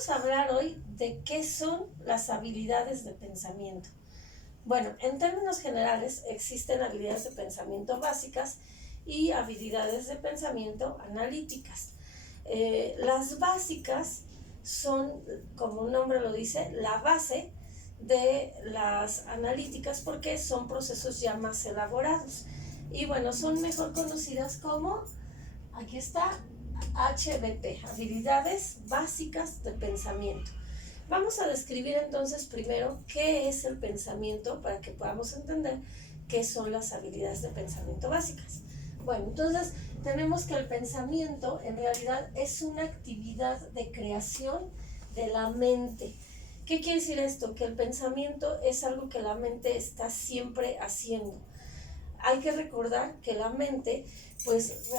vamos a hablar hoy de qué son las habilidades de pensamiento. Bueno, en términos generales existen habilidades de pensamiento básicas y habilidades de pensamiento analíticas. Las básicas son, como un nombre lo dice, la base de las analíticas porque son procesos ya más elaborados. Y bueno, son mejor conocidas como, aquí está, HBP, habilidades básicas de pensamiento. Vamos a describir entonces primero qué es el pensamiento para que podamos entender qué son las habilidades de pensamiento básicas. Bueno, entonces tenemos que el pensamiento en realidad es una actividad de creación de la mente. ¿Qué quiere decir esto? Que el pensamiento es algo que la mente está siempre haciendo. Hay que recordar que la mente pues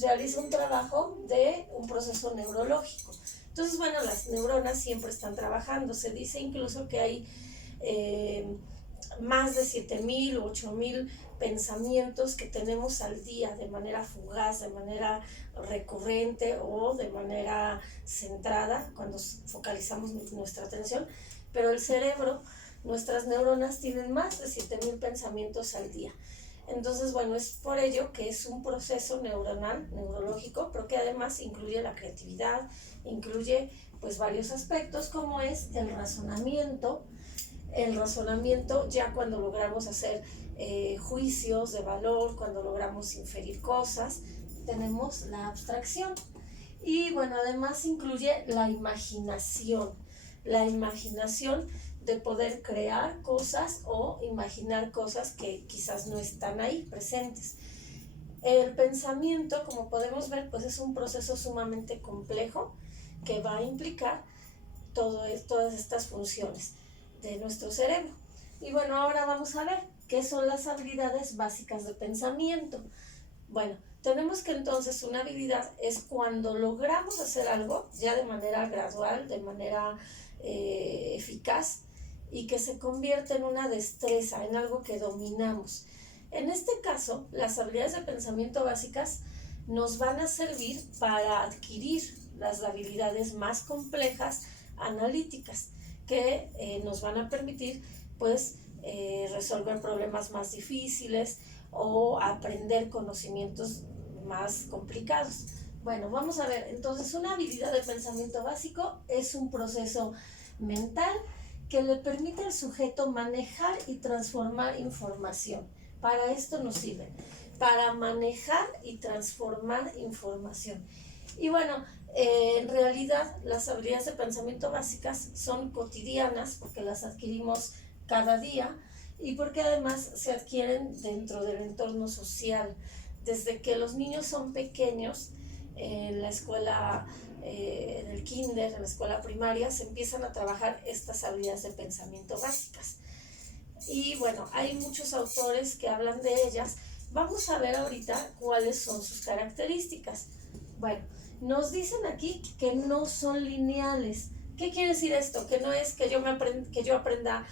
realiza un trabajo de un proceso neurológico. Entonces, bueno, las neuronas siempre están trabajando. Se dice incluso que hay más de 7,000 o 8,000 pensamientos que tenemos al día de manera fugaz, de manera recurrente o de manera centrada cuando focalizamos nuestra atención. Pero el cerebro, nuestras neuronas tienen más de 7,000 pensamientos al día. Entonces, bueno, es por ello que es un proceso neuronal, neurológico, pero que además incluye la creatividad, incluye pues varios aspectos como es el razonamiento ya cuando logramos hacer juicios de valor, cuando logramos inferir cosas, tenemos la abstracción. Y bueno, además incluye la imaginación de poder crear cosas o imaginar cosas que quizás no están ahí presentes. El pensamiento, como podemos ver, pues es un proceso sumamente complejo que va a implicar todas estas funciones de nuestro cerebro. Y bueno, ahora vamos a ver qué son las habilidades básicas de pensamiento. Bueno, tenemos que entonces una habilidad es cuando logramos hacer algo ya de manera gradual, de manera eficaz, y que se convierte en una destreza, en algo que dominamos. En este caso, las habilidades de pensamiento básicas nos van a servir para adquirir las habilidades más complejas analíticas que nos van a permitir pues resolver problemas más difíciles o aprender conocimientos más complicados. Bueno, vamos a ver, entonces una habilidad de pensamiento básico es un proceso mental que le permite al sujeto manejar y transformar información. Para esto nos sirve, para manejar y transformar información. Y bueno, en realidad las habilidades de pensamiento básicas son cotidianas porque las adquirimos cada día y porque además se adquieren dentro del entorno social. Desde que los niños son pequeños, en la escuela, en el kinder, en la escuela primaria, se empiezan a trabajar estas habilidades de pensamiento básicas. Y bueno, hay muchos autores que hablan de ellas. Vamos a ver ahorita cuáles son sus características. Bueno, nos dicen aquí que no son lineales. ¿Qué quiere decir esto? Que no es que yo aprenda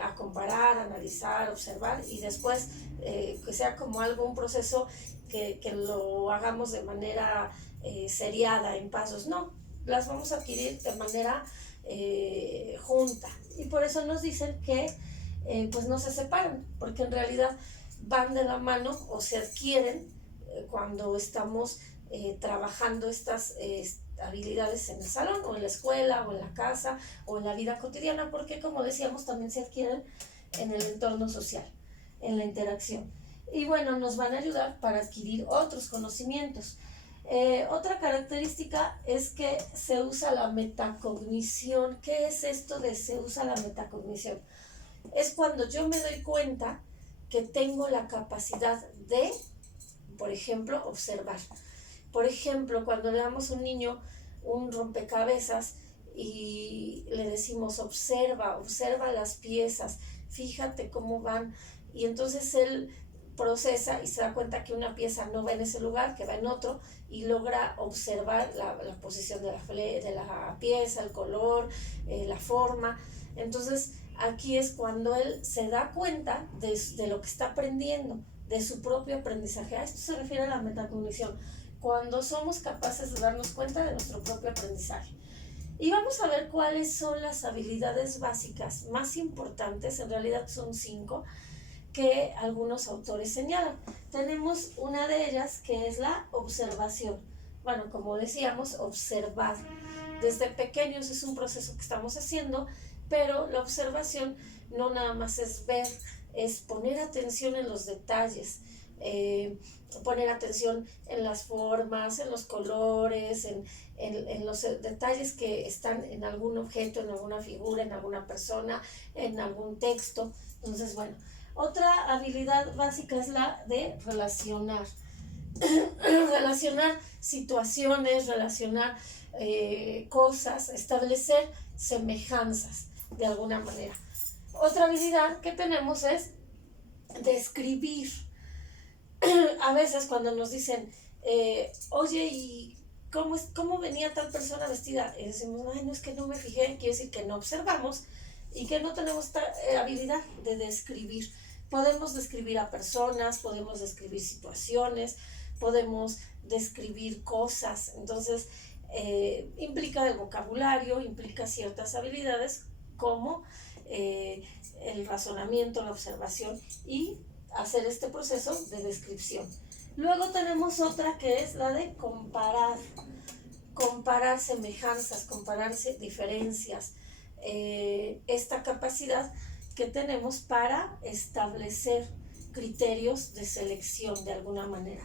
a comparar, analizar, observar y después que sea como un proceso que lo hagamos de manera seriada, en pasos. No, las vamos a adquirir de manera junta. Y por eso nos dicen que pues no se separan, porque en realidad van de la mano o se adquieren cuando estamos trabajando estas habilidades en el salón o en la escuela o en la casa o en la vida cotidiana, porque como decíamos también se adquieren en el entorno social, en la interacción. Y bueno, nos van a ayudar para adquirir otros conocimientos. Otra característica es que se usa la metacognición. ¿Qué es esto de se usa la metacognición? Es cuando yo me doy cuenta que tengo la capacidad de, por ejemplo, observar. Por ejemplo, cuando le damos a un niño un rompecabezas y le decimos observa las piezas, fíjate cómo van, y entonces él procesa y se da cuenta que una pieza no va en ese lugar, que va en otro, y logra observar la posición de la pieza, el color, la forma. Entonces aquí es cuando él se da cuenta de lo que está aprendiendo, de su propio aprendizaje. A esto se refiere a la metacognición, cuando somos capaces de darnos cuenta de nuestro propio aprendizaje. Y vamos a ver cuáles son las habilidades básicas más importantes, en realidad son 5, que algunos autores señalan. Tenemos una de ellas que es la observación. Bueno, como decíamos, observar. Desde pequeños es un proceso que estamos haciendo, pero la observación no nada más es ver, es poner atención en los detalles, poner atención en las formas, en los colores, en los detalles que están en algún objeto, en alguna figura, en alguna persona, en algún texto. Entonces, bueno, otra habilidad básica es la de relacionar. Relacionar situaciones, relacionar cosas, establecer semejanzas de alguna manera. Otra habilidad que tenemos es describir. A veces cuando nos dicen, oye, ¿y cómo venía tal persona vestida? Y decimos, ay, no, es que no me fijé, quiere decir que no observamos y que no tenemos esta habilidad de describir. Podemos describir a personas, podemos describir situaciones, podemos describir cosas. Entonces, implica el vocabulario, implica ciertas habilidades como el razonamiento, la observación y hacer este proceso de descripción. Luego tenemos otra que es la de comparar semejanzas, comparar diferencias, esta capacidad que tenemos para establecer criterios de selección de alguna manera.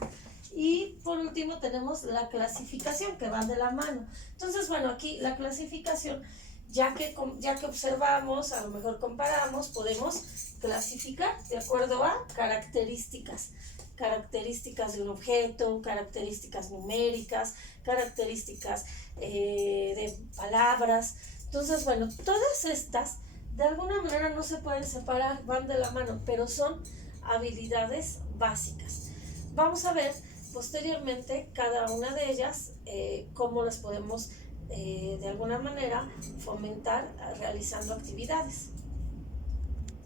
Y por último tenemos la clasificación, que va de la mano. Entonces, bueno, aquí la clasificación, ya que observamos, a lo mejor comparamos, podemos clasificar de acuerdo a características de un objeto, características numéricas, características de palabras. Entonces, bueno, todas estas de alguna manera no se pueden separar, van de la mano, pero son habilidades básicas. Vamos a ver posteriormente cada una de ellas, cómo las podemos de alguna manera fomentar realizando actividades.